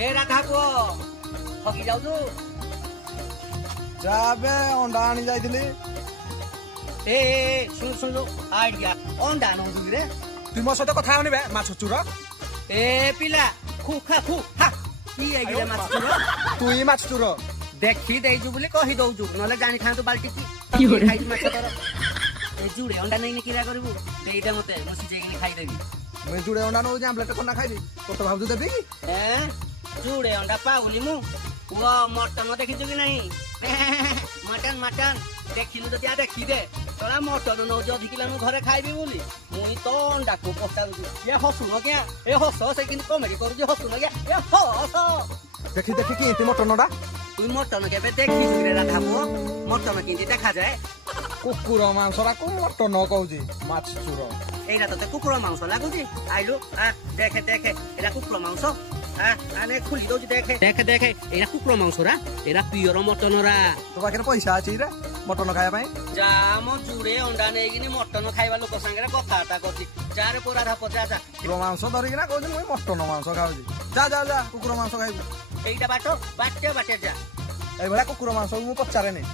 ए राधा को ठगी जाऊ जाबे अंडा आनी जाइथिली ए सुन सुन आइडिया अंडा न रे तुम मो सहित कथा होनी बे माछ चुर ए पिला खु खा खु हा की आइडिया माछ चुर तुई माछ चुर देखी देजु बोली कहि दउजु नले जानि खांतु बाल्टी की खाइ माछ तर ए जुडे अंडा नै किरा करबु देइदे मते मसी जेगिनी खाइ देबी मैं जुड़े अंडा नो आमलेट कोना खाइली तो भाबजु देबी की ए जुड़े अंडा पाउली मु वो मटन देखिछु कि नहीं मटन मटन देखिलु तो त्या देखि दे तोरा मटन न जो अधिकिला नु घरे खाइबी बोली मुई तो अंडा को पस्ताउ ये हसुन क्या ए हस से किन कमेडी करू जे हसुन क्या ए हस देखि देखि की इति मटनडा तुई मटन केबे देखिछु रे राधा पो मटन किंति देखा जाए कुकुर मांसरा को मटन कहूजी माछ चुर एरा तो कुकुर मांस लागुजी आइलु आ देखे देखे एरा कुकुर मांस आने खुली दउजी देखे देखे देखे एरा कुकुर मांस रा एरा पियर मटन रा तो बाकी पैसा अछि रे मटन खाया पई जा मो जुड़े अंडा नेगिनी मटन खाइबा लोक संगे कथाटा करछि चारे पोरा धा पचा जा कुकुर मांस धरिकिना कहउजी मुई मटन मांस खाउजी जा जा जा कुकुर मांस खाइबू एइटा बाटो बाटे बाटे जा ए भला कुकुर मांस मु पचारे नै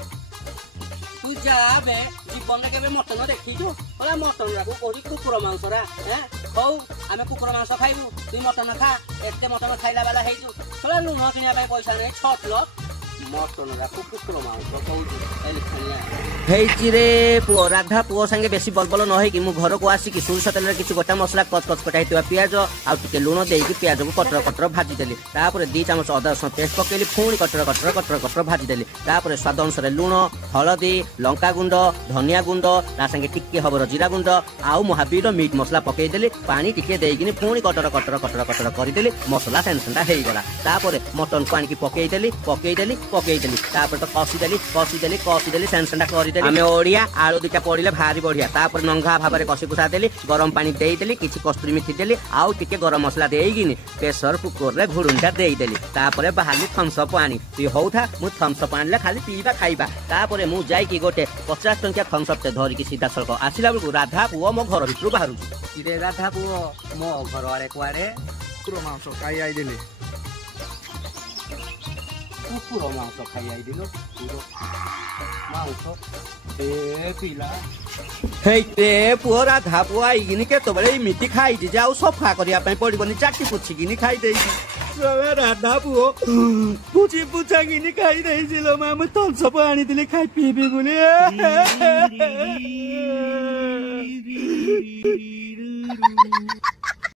तू जाबे जीवन केबे मटन देखिछु होला मटन राको कोही कुकुर मांस रा हौ आमे कुकुर मांस खाइबू तू मटन खा एते मटन खाइला वाला हेजु होला लुण किनिया पई पैसा नै 6 लाख मटन राको कुकुर मांस कहउछु एले खनिया हेइची रे पुओ राधा पुओ संगे बेसी बलबल न होई कि मु घर को आसी कि सुरसा तेल रे किछु गोटा मसला कच कच कटाइतवा पियाज आ टिके लुण देई कि पियाज को कटर कटर भाजी देली तापर 2 चामच अदा रसुण पेस्ट पकेली फुणी कटर कटर कटर कटर भाजी देली तापर स्वाद अनुसार लुण हळदी लंका गुंड धनिया गुंड ता संगे टिके हबर जीरा गुंड आउ महावीर मीट मसला पकेई देली पानी टिके देई कि फुणी कटर कटर कटर कटर करि देली मसला सेंसनटा हेई गला तापर मटन को आनी कि पकेई देली तापर तो कसी देली सेंसनटा करि देली आमे ओडिया आलू दुटा पड़िले भारी बढ़िया तापर नंगा भाबरे कसी कुसा देली गरम पानी देई देली किछि कस्तूरी मेथी देली आउ टिके गरम मसला देईगिनी प्रेशर कुकर रे घुरुंडा देई देली तापर बाहाली थम्स अप आनी तू होउथा मु थम्स अप आनले खाली पीबा खाइबा तापर मु जाई कि गोटे 50 टंकिया थम्स अप ते धरि कि सीधा सड़क आसिला बेलु राधा पुओ मो घर भितरु बाहरु रे राधा पुओ मो घर आरे कुआरे कुकुर मांस खाई आई देली कुकुर मांस खाई आई दिलो मांस ए पिला हेते पुओ राधा पुओ आइगिनी केतो बेले मिटी खाई जे जाऊ सफा करिया पई पडिबनी चाटी पुछि गिनी खाई देई सबे राधा पुओ पुछि पुछागिनी खाई देई छिलो मामु थम्स अप आनी दिले खाई पीबी बोले